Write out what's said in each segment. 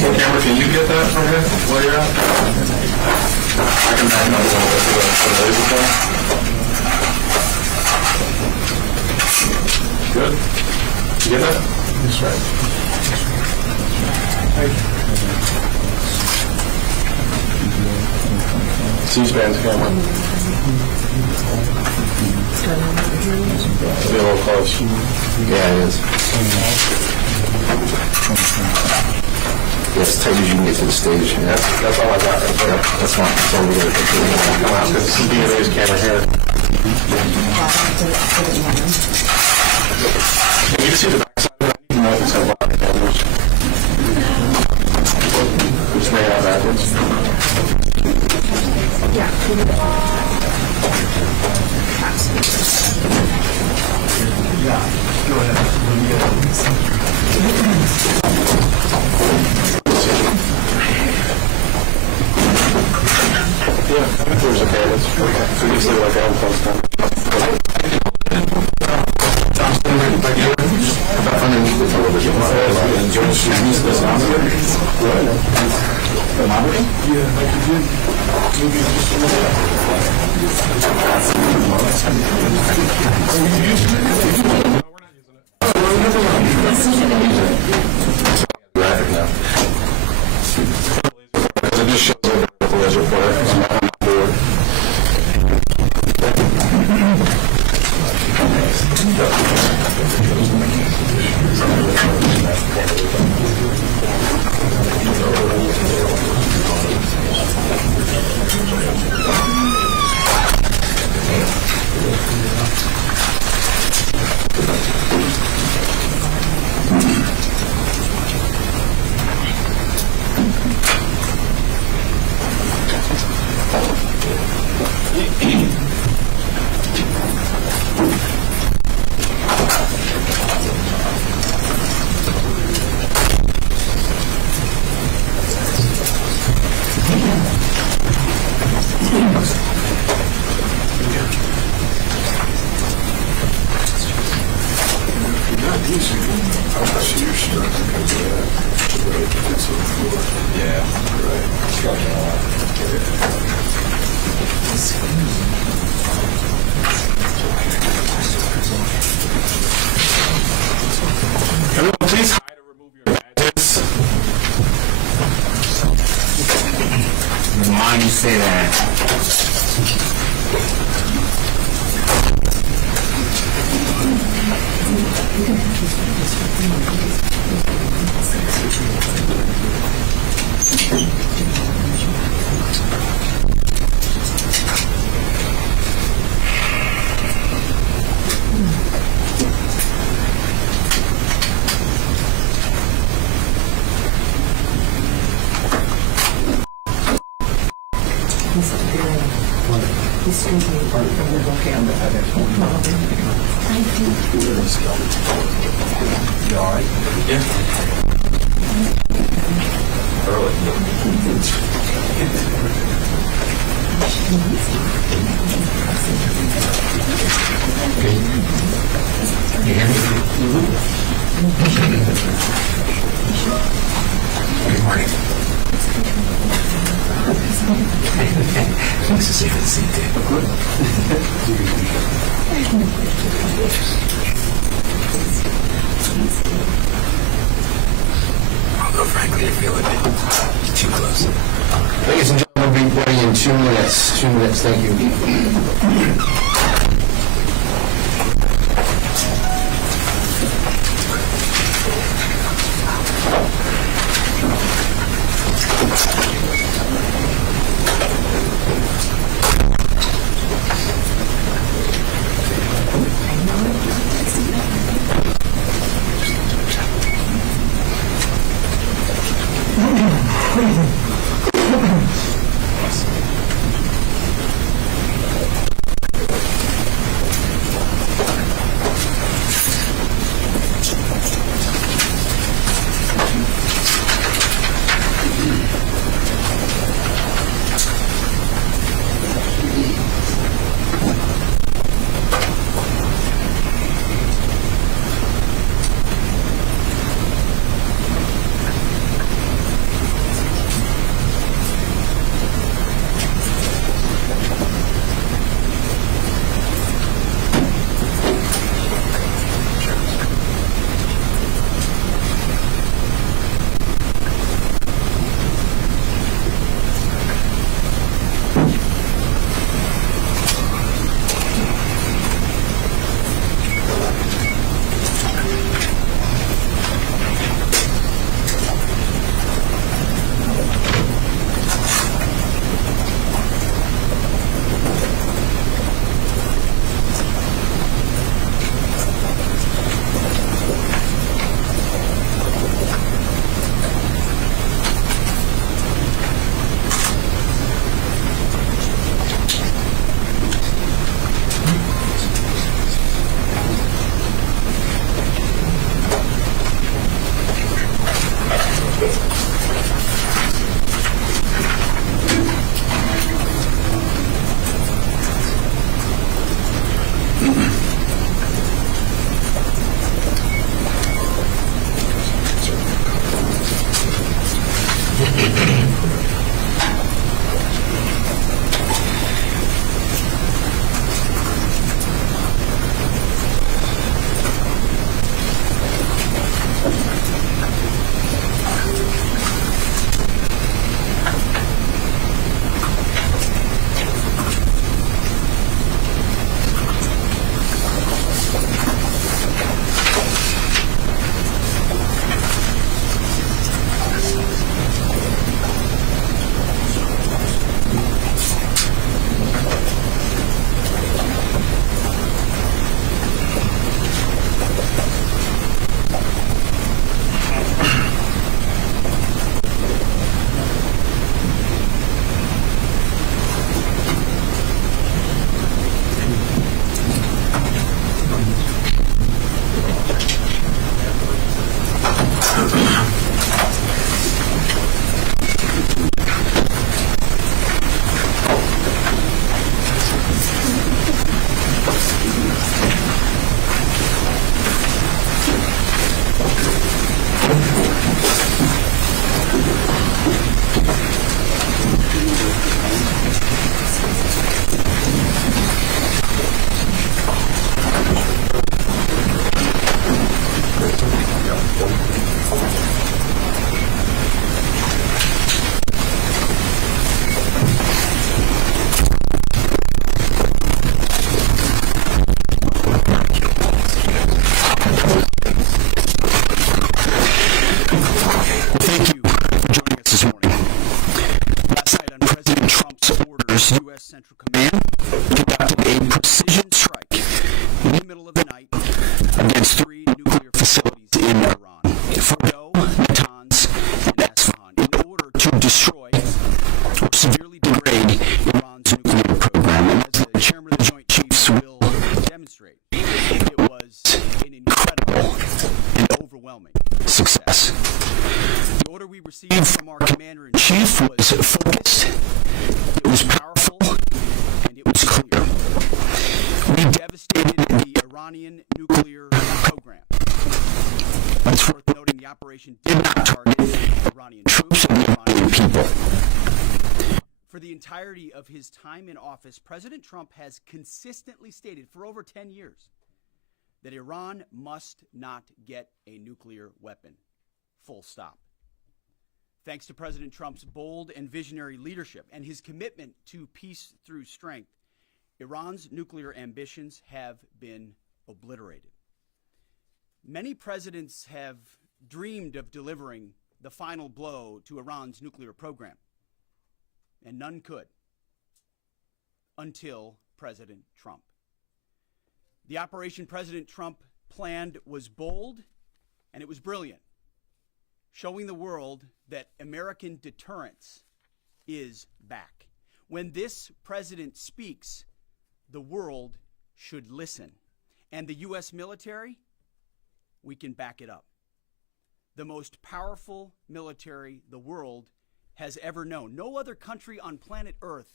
Camera, can you get that from here while you're out? I can back up a little bit for the laser point. Good. You get that? That's right. C-SPAN's camera. It'll be a little close. Yeah, it is. Yeah, as tight as you can get to the stage. Yeah, That's all I got right there. that's fine. That's all we got to do. Come out, because the DNA's camera here. Can you see the back side of it? I need to know if it's got black cameras. Which may have backwards. Yeah, I think there's a cameras. Okay. So you see like I'm close down. Underneath the television. Graphic now. It just shows up the laser pointer. It's not on the board. Everyone, please hide or remove your badges. Why do you say that? Thanks to save the seat although frankly I feel like it's too close. Ladies and gentlemen, we'll be ready in 2 minutes. 2 minutes, thank you. Force U.S. Central Command conducted a precision strike in the middle of the night against 3 nuclear facilities in Iran, Fordo, Natanz, and Isfahan, in order to destroy or severely degrade Iran's nuclear program. And as the chairman of the Joint Chiefs will demonstrate, it was an incredible and overwhelming success. The order we received from our commander-in-chief was focused, it was powerful, and it was clear. We devastated the Iranian nuclear program. But it's worth noting the operation did not target Iranian troops and the Iranian people. For the entirety of his time in office, President Trump has consistently stated for over 10 years that Iran must not get a nuclear weapon. Full stop. Thanks to President Trump's bold and visionary leadership and his commitment to peace through strength, Iran's nuclear ambitions have been obliterated. Many presidents have dreamed of delivering the final blow to Iran's nuclear program, and none could until President Trump. The operation President Trump planned was bold and it was brilliant, showing the world that American deterrence is back. When this president speaks, the world should listen. And the U.S. military, we can back it up. The most powerful military the world has ever known. No other country on planet Earth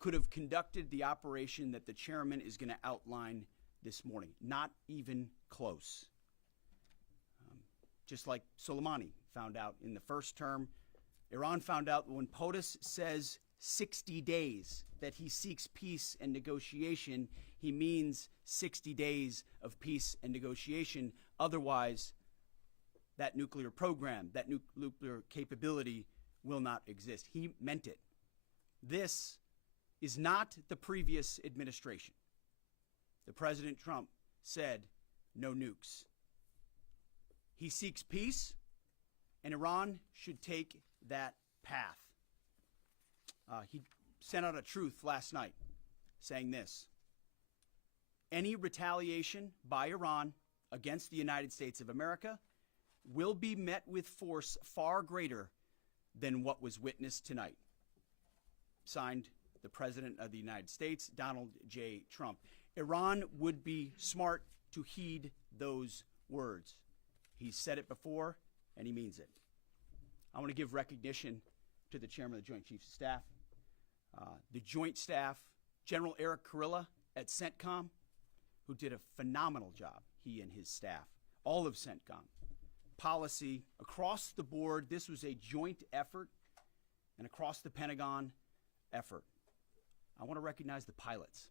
could have conducted the operation that the chairman is going to outline this morning. Not even close. Just like Soleimani found out in the first term, Iran found out when POTUS says 60 days that he seeks peace and negotiation, he means 60 days of peace and negotiation. Otherwise, that nuclear program, that nuclear capability will not exist. He meant it. This is not the previous administration. The President Trump said no nukes. He seeks peace, and Iran should take that path. He sent out a truth last night saying this: any retaliation by Iran against the United States of America will be met with force far greater than what was witnessed tonight. Signed, the President of the United States, Donald J. Trump. Iran would be smart to heed those words. He's said it before, and he means it. I want to give recognition to the Chairman of the Joint Chiefs of Staff, the Joint Staff, General Eric Kurilla at CENTCOM, who did a phenomenal job, he and his staff, all of CENTCOM. Policy, across the board, this was a joint effort, and across the Pentagon effort. I want to recognize the pilots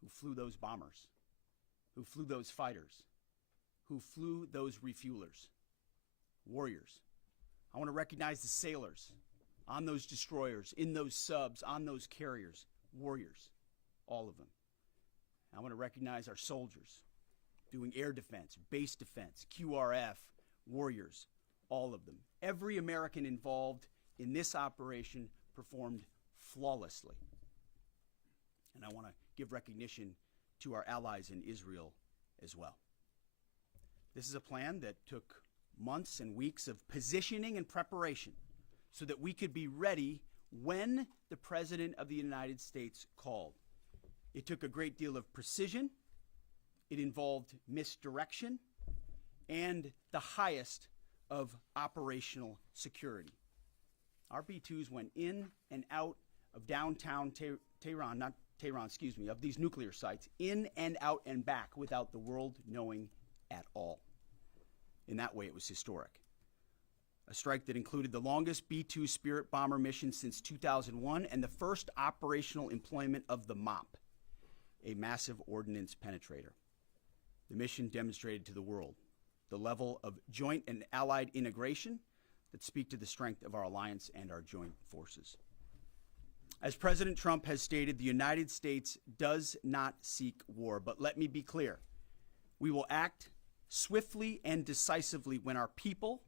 who flew those bombers, who flew those fighters, who flew those refuelers, warriors. I want to recognize the sailors on those destroyers, in those subs, on those carriers, warriors, all of them. I want to recognize our soldiers doing air defense, base defense, QRF, warriors, all of them. Every American involved in this operation performed flawlessly. And I want to give recognition to our allies in Israel as well. This is a plan that took months and weeks of positioning and preparation so that we could be ready when the President of the United States called. It took a great deal of precision. It involved misdirection and the highest of operational security. Our B-2s went in and out of downtown Tehran, of these nuclear sites, in and out and back without the world knowing at all. In that way, it was historic. A strike that included the longest B-2 Spirit bomber mission since 2001 and the first operational employment of the MOP, a massive ordnance penetrator. The mission demonstrated to the world the level of joint and allied integration that speak to the strength of our alliance and our joint forces. As President Trump has stated, the United States does not seek war, but let me be clear. We will act swiftly and decisively when our people,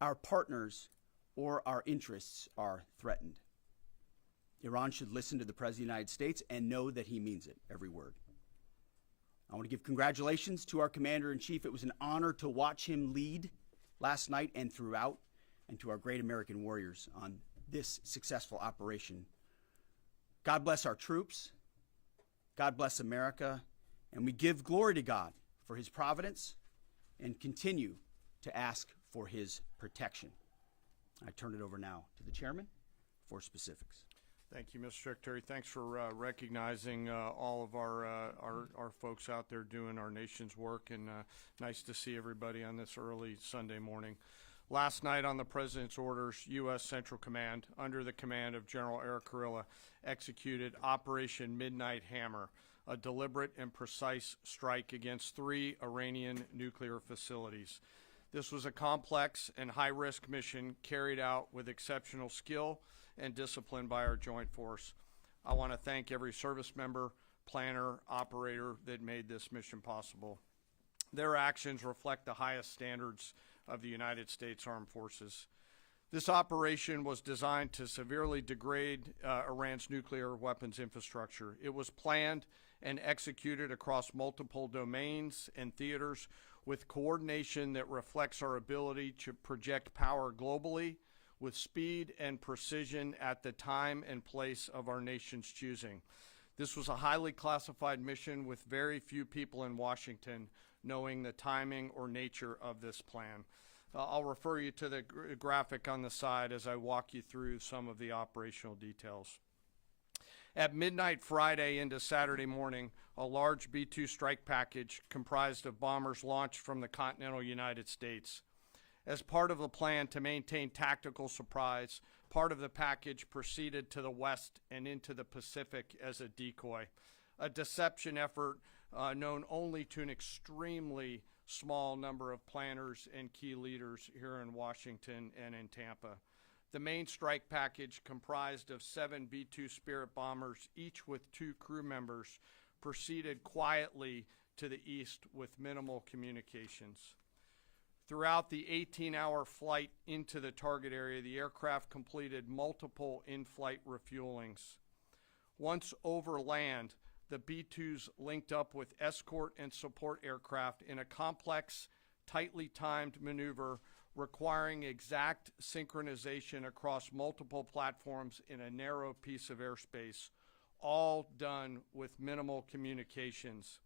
our partners, or our interests are threatened. Iran should listen to the President of the United States and know that he means it, every word. I want to give congratulations to our Commander-in-Chief. It was an honor to watch him lead last night and throughout, and to our great American warriors on this successful operation. God bless our troops. God bless America. And we give glory to God for his providence and continue to ask for his protection. I turn it over now to the chairman for specifics. Thank you, Mr. Secretary. Thanks for recognizing all of our folks out there doing our nation's work, and nice to see everybody on this early Sunday morning. Last night on the President's orders, U.S. Central Command, under the command of General Eric Kurilla, executed Operation Midnight Hammer, a deliberate and precise strike against 3 Iranian nuclear facilities. This was a complex and high-risk mission carried out with exceptional skill and discipline by our joint force. I want to thank every service member, planner, operator that made this mission possible. Their actions reflect the highest standards of the United States Armed Forces. This operation was designed to severely degrade Iran's nuclear weapons infrastructure. It was planned and executed across multiple domains and theaters with coordination that reflects our ability to project power globally with speed and precision at the time and place of our nation's choosing. This was a highly classified mission with very few people in Washington knowing the timing or nature of this plan. I'll refer you to the graphic on the side as I walk you through some of the operational details. At midnight Friday into Saturday morning, a large B-2 strike package comprised of bombers launched from the continental United States. As part of the plan to maintain tactical surprise, part of the package proceeded to the west and into the Pacific as a decoy, a deception effort known only to an extremely small number of planners and key leaders here in Washington and in Tampa. The main strike package, comprised of 7 B-2 Spirit bombers, each with 2 crew members, proceeded quietly to the east with minimal communications. Throughout the 18-hour flight into the target area, the aircraft completed multiple in-flight refuelings. Once over land, the B-2s linked up with escort and support aircraft in a complex, tightly timed maneuver requiring exact synchronization across multiple platforms in a narrow piece of airspace, all done with minimal communications.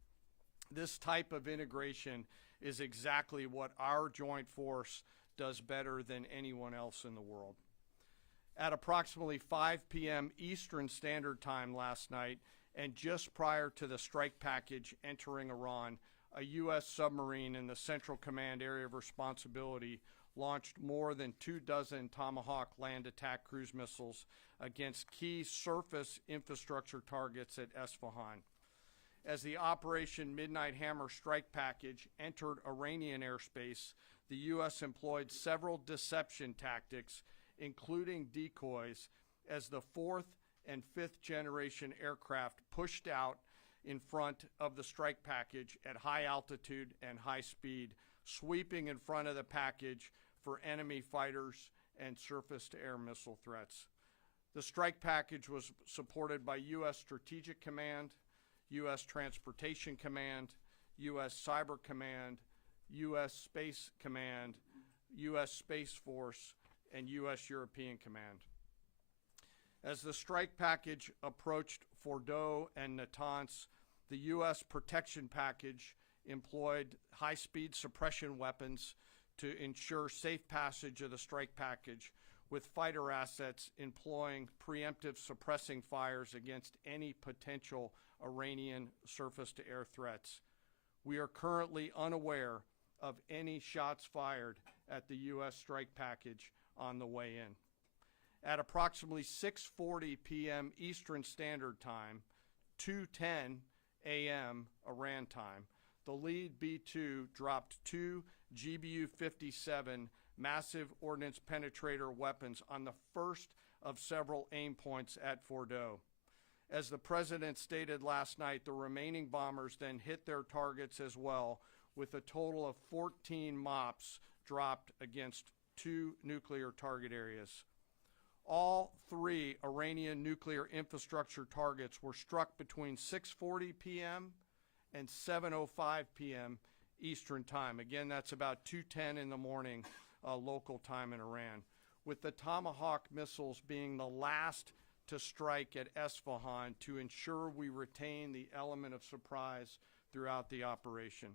This type of integration is exactly what our joint force does better than anyone else in the world. At approximately 5 p.m. Eastern Standard Time last night, and just prior to the strike package entering Iran, a U.S. submarine in the Central Command area of responsibility launched more than 24 Tomahawk land attack cruise missiles against key surface infrastructure targets at Esfahan. As the Operation Midnight Hammer strike package entered Iranian airspace, the U.S. employed several deception tactics, including decoys, as the 4th and 5th generation aircraft pushed out in front of the strike package at high altitude and high speed, sweeping in front of the package for enemy fighters and surface-to-air missile threats. The strike package was supported by U.S. Strategic Command, U.S. Transportation Command, U.S. Cyber Command, U.S. Space Command, U.S. Space Force, and U.S. European Command. As the strike package approached Fordow and Natanz, the U.S. protection package employed high-speed suppression weapons to ensure safe passage of the strike package, with fighter assets employing preemptive suppressing fires against any potential Iranian surface-to-air threats. We are currently unaware of any shots fired at the U.S. strike package on the way in. At approximately 6:40 p.m. Eastern Standard Time, 2:10 a.m. Iran time, the lead B-2 dropped 2 GBU-57 massive ordnance penetrator weapons on the first of several aim points at Fordow. As the President stated last night, the remaining bombers then hit their targets as well, with a total of 14 MOPs dropped against 2 nuclear target areas. All three Iranian nuclear infrastructure targets were struck between 6:40 p.m. and 7:05 p.m. Eastern Time. Again, that's about 2:10 in the morning local time in Iran, with the Tomahawk missiles being the last to strike at Esfahan to ensure we retain the element of surprise throughout the operation.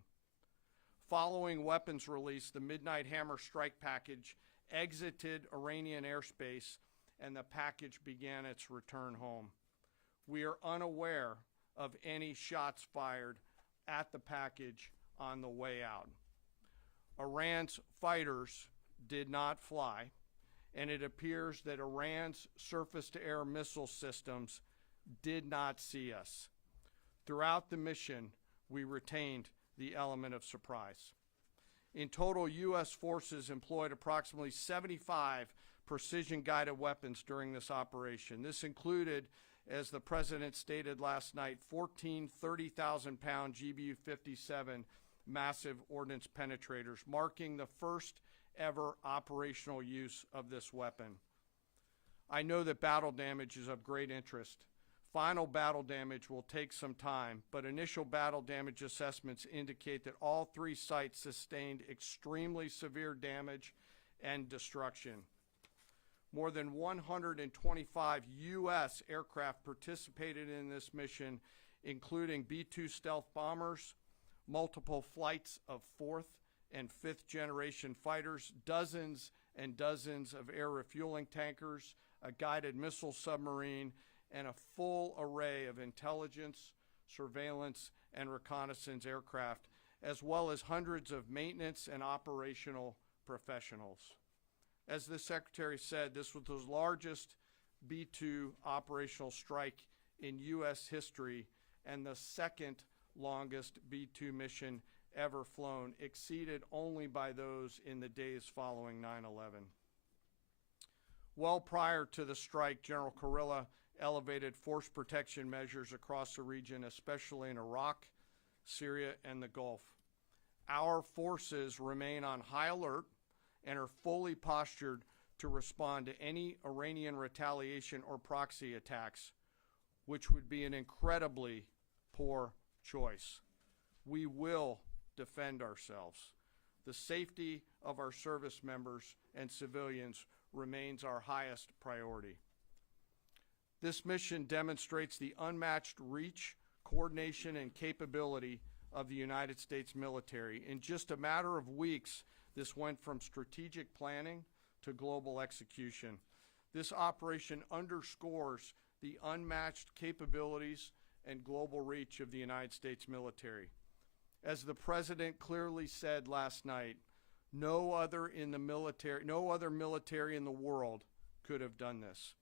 Following weapons release, the Midnight Hammer strike package exited Iranian airspace and the package began its return home. We are unaware of any shots fired at the package on the way out. Iran's fighters did not fly, and it appears that Iran's surface-to-air missile systems did not see us. Throughout the mission, we retained the element of surprise. In total, U.S. forces employed approximately 75 precision-guided weapons during this operation. This included, as the President stated last night, 14 30,000-pound GBU-57 massive ordnance penetrators, marking the first ever operational use of this weapon. I know that battle damage is of great interest. Final battle damage will take some time, but initial battle damage assessments indicate that all three sites sustained extremely severe damage and destruction. More than 125 U.S. aircraft participated in this mission, including B-2 stealth bombers, multiple flights of fourth and fifth generation fighters, dozens and dozens of air refueling tankers, a guided missile submarine, and a full array of intelligence, surveillance, and reconnaissance aircraft, as well as hundreds of maintenance and operational professionals. As the Secretary said, this was the largest B-2 operational strike in U.S. history and the second longest B-2 mission ever flown, exceeded only by those in the days following 9/11. Well prior to the strike, General Kurilla elevated force protection measures across the region, especially in Iraq, Syria, and the Gulf. Our forces remain on high alert and are fully postured to respond to any Iranian retaliation or proxy attacks, which would be an incredibly poor choice. We will defend ourselves. The safety of our service members and civilians remains our highest priority. This mission demonstrates the unmatched reach, coordination, and capability of the United States military. In just a matter of weeks, this went from strategic planning to global execution. This operation underscores the unmatched capabilities and global reach of the United States military. As the President clearly said last night, no other military in the world could have done this.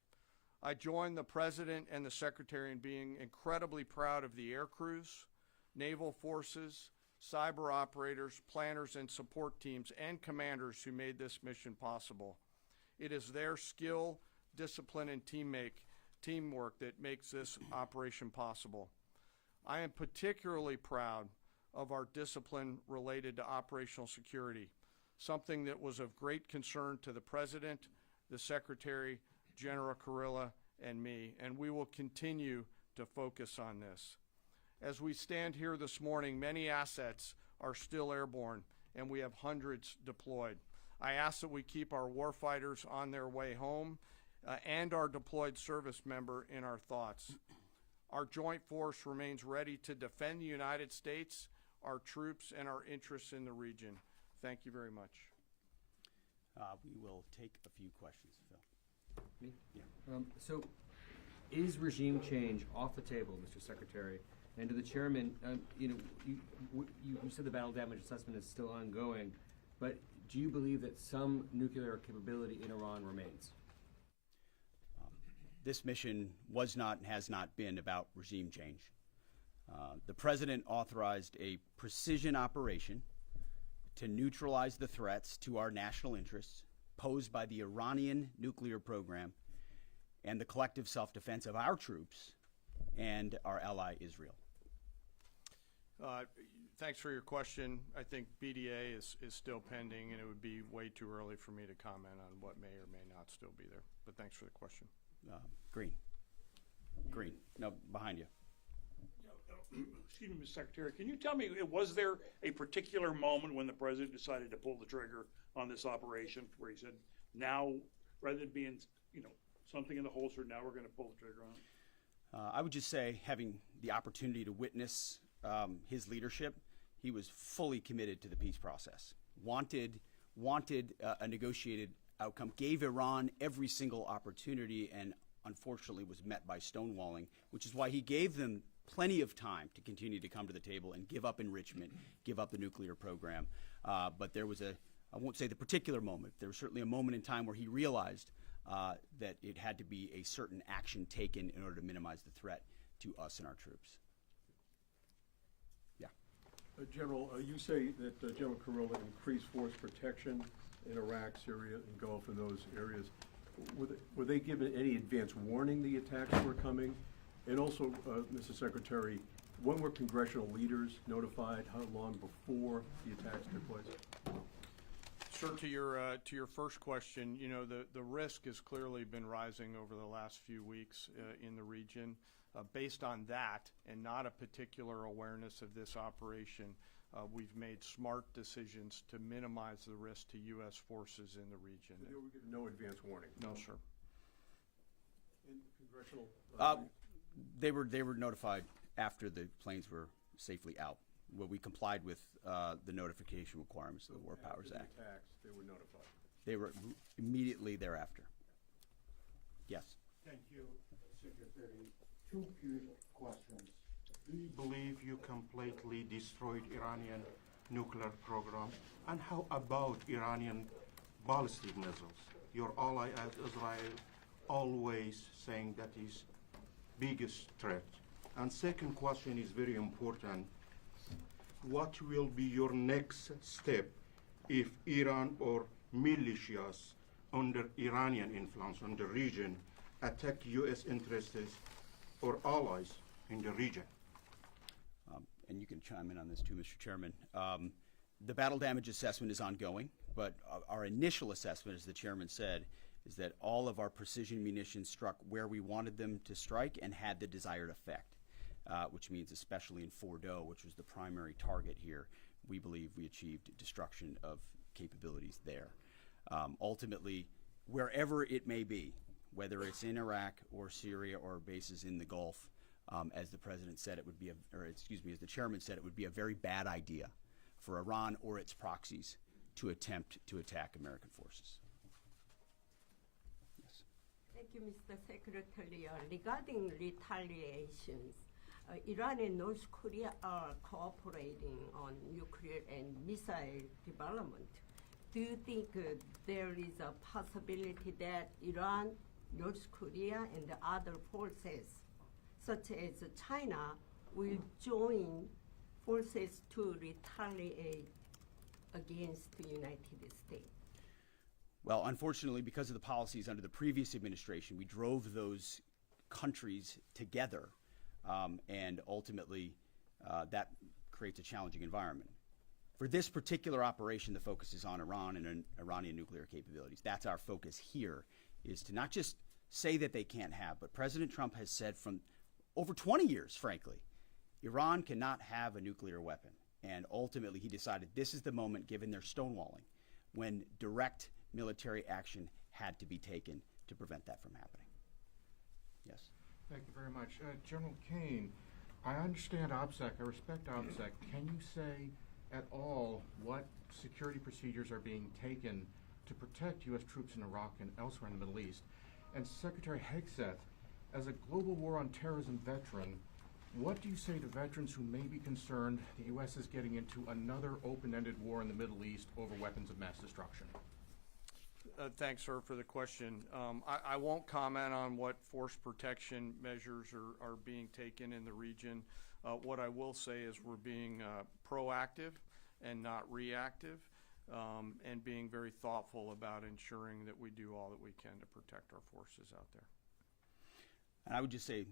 I join the President and the Secretary in being incredibly proud of the air crews, naval forces, cyber operators, planners, and support teams, and commanders who made this mission possible. It is their skill, discipline, and teamwork that makes this operation possible. I am particularly proud of our discipline related to operational security, something that was of great concern to the President, the Secretary, General Kurilla, and me, and we will continue to focus on this. As we stand here this morning, many assets are still airborne, and we have hundreds deployed. I ask that we keep our warfighters on their way home and our deployed service member in our thoughts. Our joint force remains ready to defend the United States, our troops, and our interests in the region. Thank you very much. We will take a few questions, Phil. Me? Yeah. So, is regime change off the table, Mr. Secretary? And to the chairman, you said the battle damage assessment is still ongoing, but do you believe that some nuclear capability in Iran remains? This mission was not and has not been about regime change. The President authorized a precision operation to neutralize the threats to our national interests posed by the Iranian nuclear program and the collective self-defense of our troops and our ally Israel. Thanks for your question. I think BDA is still pending, and it would be way too early for me to comment on what may or may not not still be there. But thanks for the question. Green. Green. No, behind you. Excuse me, Mr. Secretary, can you tell me, was there a particular moment when the president decided to pull the trigger on this operation where he said, now, rather than being, something in the holster, now we're going to pull the trigger on it? I would just say, having the opportunity to witness his leadership, he was fully committed to the peace process. Wanted a negotiated outcome, gave Iran every single opportunity, and unfortunately was met by stonewalling, which is why he gave them plenty of time to continue to come to the table and give up enrichment, give up the nuclear program. But there was I won't say the particular moment, there was certainly a moment in time where he realized that it had to be a certain action taken in order to minimize the threat to us and our troops. Yeah. General, you say that General Kurilla increased force protection in Iraq, Syria, and Gulf, and those areas. Were they given any advance warning the attacks were coming? And also, Mr. Secretary, when were congressional leaders notified? How long before the attacks took place? Sir, to your first question, the risk has clearly been rising over the last few weeks in the region. Based on that, and not a particular awareness of this operation, we've made smart decisions to minimize the risk to U.S. forces in the region. So they were given no advance warning? No, sir. And congressional... They were notified after the planes were safely out. Well, we complied with the notification requirements of the War Powers Act. After the attacks, they were notified? They were immediately thereafter. Yes. Thank you, Secretary. Two quick questions. Do you believe you completely destroyed Iranian nuclear program? And how about Iranian ballistic missiles? Your ally as Israel always saying that is biggest threat. And second question is very important. What will be your next step if Iran or militias under Iranian influence on the region attack U.S. interests or allies in the region? And you can chime in on this too, Mr. Chairman. The battle damage assessment is ongoing, but our initial assessment, as the chairman said, is that all of our precision munitions struck where we wanted them to strike and had the desired effect, which means especially in Fordo, which was the primary target here, we believe we achieved destruction of capabilities there. Ultimately, wherever it may be, whether it's in Iraq or Syria or bases in the Gulf, as the president said, it would be as the chairman said, it would be a very bad idea for Iran or its proxies to attempt to attack American forces. Thank you, Mr. Secretary. Regarding retaliations, Iran and North Korea are cooperating on nuclear and missile development. Do you think there is a possibility that Iran, North Korea, and the other forces, such as China, will join forces to retaliate against the United States? Well, unfortunately, because of the policies under the previous administration, we drove those countries together, and ultimately that creates a challenging environment. For this particular operation, the focus is on Iran and Iranian nuclear capabilities. That's our focus here, is to not just say that they can't have, but President Trump has said from over 20 years, frankly, Iran cannot have a nuclear weapon. And ultimately, he decided this is the moment, given their stonewalling, when direct military action had to be taken to prevent that from happening. Yes. Thank you very much. General Kane, I understand OPSEC, I respect OPSEC. Can you say at all what security procedures are being taken to protect U.S. troops in Iraq and elsewhere in the Middle East? And Secretary Hegseth, as a global war on terrorism veteran, what do you say to veterans who may be concerned the U.S. is getting into another open-ended war in the Middle East over weapons of mass destruction? Thanks, sir, for the question. I won't comment on what force protection measures are being taken in the region. What I will say is we're being proactive and not reactive, and being very thoughtful about ensuring that we do all that we can to protect our forces out there. And I would just say,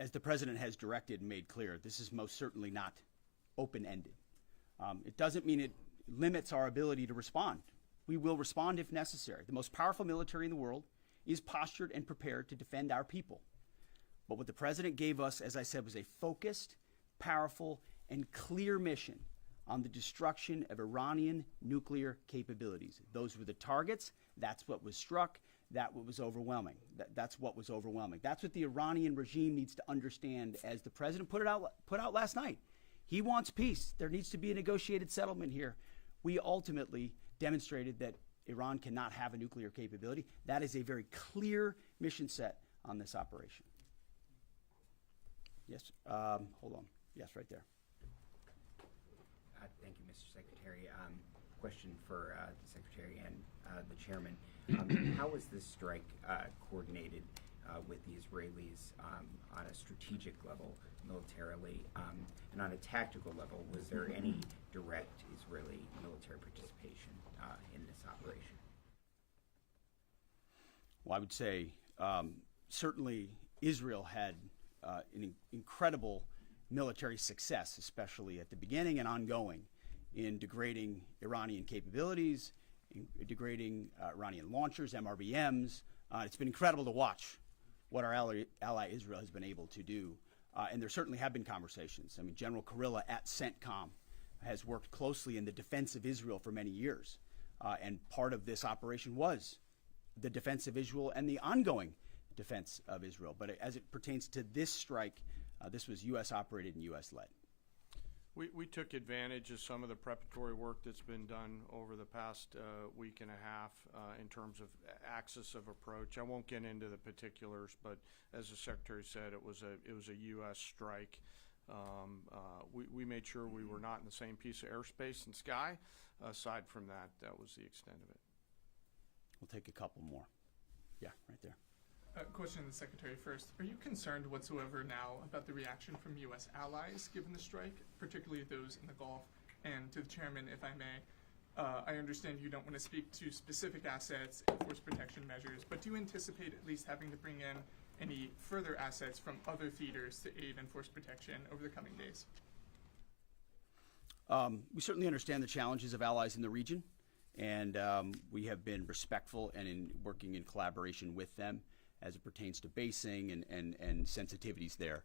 as the president has directed and made clear, this is most certainly not open-ended. It doesn't mean it limits our ability to respond We will respond if necessary. The most powerful military in the world is postured and prepared to defend our people. But what the president gave us, as I said, was a focused, powerful, and clear mission on the destruction of Iranian nuclear capabilities. Those were the targets. That's what was struck. That's what was overwhelming. That's what was overwhelming. That's what the Iranian regime needs to understand, as the president put out last night. He wants peace. There needs to be a negotiated settlement here. We ultimately demonstrated that Iran cannot have a nuclear capability. That is a very clear mission set on this operation. Yes, hold on. Yes, right there. Thank you, Mr. Secretary. Question for the Secretary and the Chairman. How was this strike coordinated with the Israelis on a strategic level, militarily, and on a tactical level? Was there any direct Israeli military participation in this operation? Well, I would say certainly Israel had an incredible military success, especially at the beginning and ongoing, in degrading Iranian capabilities, in degrading Iranian launchers, MRBMs. It's been incredible to watch what our ally Israel has been able to do. And there certainly have been conversations. I mean, General Kurilla at CENTCOM has worked closely in the defense of Israel for many years. And part of this operation was the defense of Israel and the ongoing defense of Israel. But as it pertains to this strike, this was U.S. operated and U.S. led. We took advantage of some of the preparatory work that's been done over the past week and a half in terms of axis of approach. I won't get into the particulars, but as the Secretary said, it was a U.S. strike. We made sure we were not in the same piece of airspace and sky. Aside from that, that was the extent of it. We'll take a couple more. Yeah, right there. Question to the Secretary first. Are you concerned whatsoever now about the reaction from U.S. allies given the strike, particularly those in the Gulf? And to the Chairman, if I may, I understand you don't want to speak to specific assets and force protection measures, but do you anticipate at least having to bring in any further assets from other theaters to aid in force protection over the coming days? We certainly understand the challenges of allies in the region, and we have been respectful and working in collaboration with them as it pertains to basing and sensitivities there.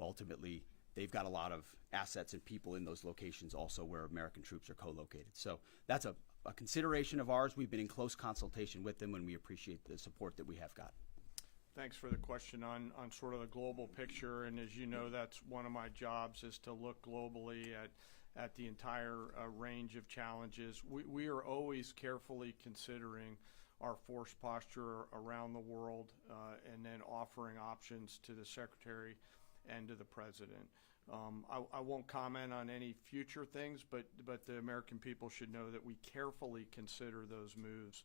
Ultimately, they've got a lot of assets and people in those locations also where American troops are co-located. So that's a consideration of ours. We've been in close consultation with them, and we appreciate the support that we have got. Thanks for the question on sort of the global picture. And as you know, that's one of my jobs, is to look globally at the entire range of challenges. We are always carefully considering our force posture around the world, and then offering options to the Secretary and to the President. I won't comment on any future things, but the American people should know that we carefully consider those moves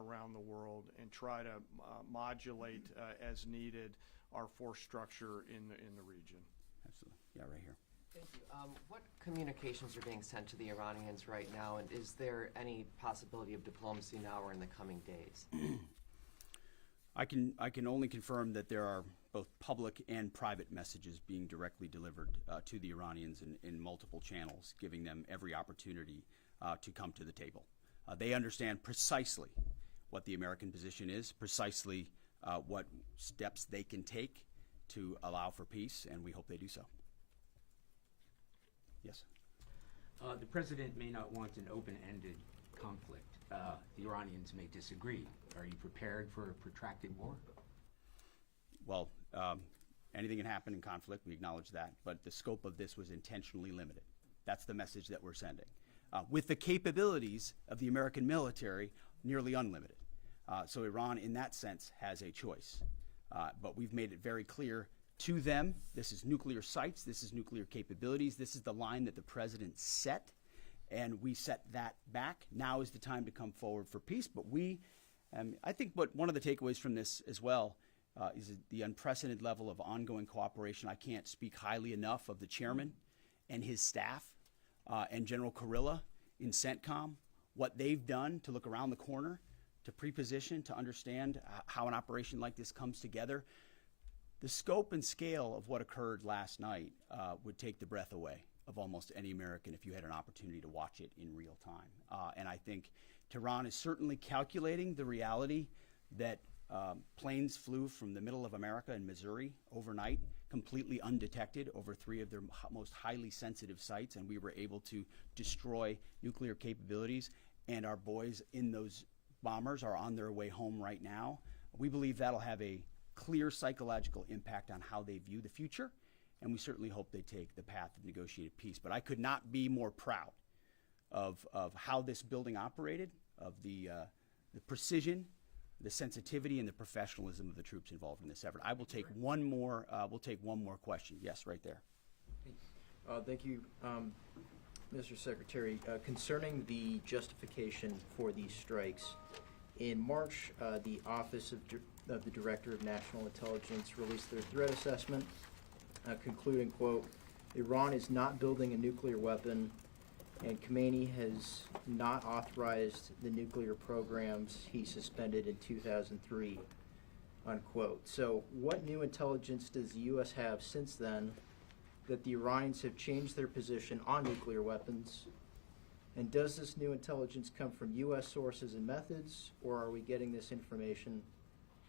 around the world and try to modulate as needed our force structure in the region. Absolutely. Yeah, right here. Thank you. What communications are being sent to the Iranians right now, and is there any possibility of diplomacy now or in the coming days? I can only confirm that there are both public and private messages being directly delivered to the Iranians in multiple channels, giving them every opportunity to come to the table. They understand precisely what the American position is, precisely what steps they can take to allow for peace, and we hope they do so. Yes. The president may not want an open-ended conflict. The Iranians may disagree. Are you prepared for a protracted war? Well, anything can happen in conflict. We acknowledge that. But the scope of this was intentionally limited. That's the message that we're sending. With the capabilities of the American military, nearly unlimited. So Iran, in that sense, has a choice. But we've made it very clear to them, this is nuclear sites, this is nuclear capabilities, this is the line that the president set, and we set that back. Now is the time to come forward for peace. But I think one of the takeaways from this as well is the unprecedented level of ongoing cooperation. I can't speak highly enough of the chairman and his staff and General Kurilla in CENTCOM, what they've done to look around the corner, to pre-position, to understand how an operation like this comes together. The scope and scale of what occurred last night would take the breath away of almost any American if you had an opportunity to watch it in real time. And I think Tehran is certainly calculating the reality that planes flew from the middle of America in Missouri overnight, completely undetected over 3 of their most highly sensitive sites, and we were able to destroy nuclear capabilities, and our boys in those bombers are on their way home right now. We believe that'll have a clear psychological impact on how they view the future, and we certainly hope they take the path of negotiated peace. But I could not be more proud of how this building operated, of the precision, the sensitivity, and the professionalism of the troops involved in this effort. I will take one more. We'll take one more question. Yes, right there. Thank you, Mr. Secretary. Concerning the justification for these strikes, in March, the Office of the Director of National Intelligence released their threat assessment, concluding, quote, Iran is not building a nuclear weapon, and Khomeini has not authorized the nuclear programs he suspended in 2003, unquote. So what new intelligence does the U.S. have since then that the Iranians have changed their position on nuclear weapons? And does this new intelligence come from U.S. sources and methods, or are we getting this information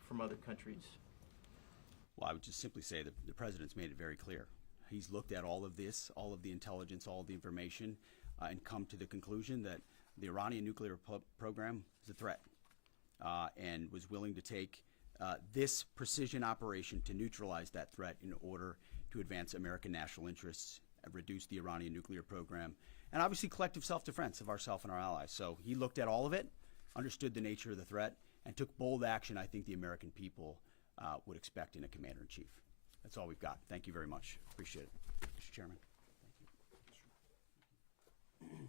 from other countries? Well, I would just simply say that the President's made it very clear. He's looked at all of this, all of the intelligence, all of the information, and come to the conclusion that the Iranian nuclear program is a threat, and was willing to take this precision operation to neutralize that threat in order to advance American national interests, reduce the Iranian nuclear program, and obviously collective self-defense of ourselves and our allies. So he looked at all of it, understood the nature of the threat, and took bold action I think the American people would expect in a commander-in-chief. That's all we've got. Thank you very much. Appreciate it. Mr. Chairman. Thank you.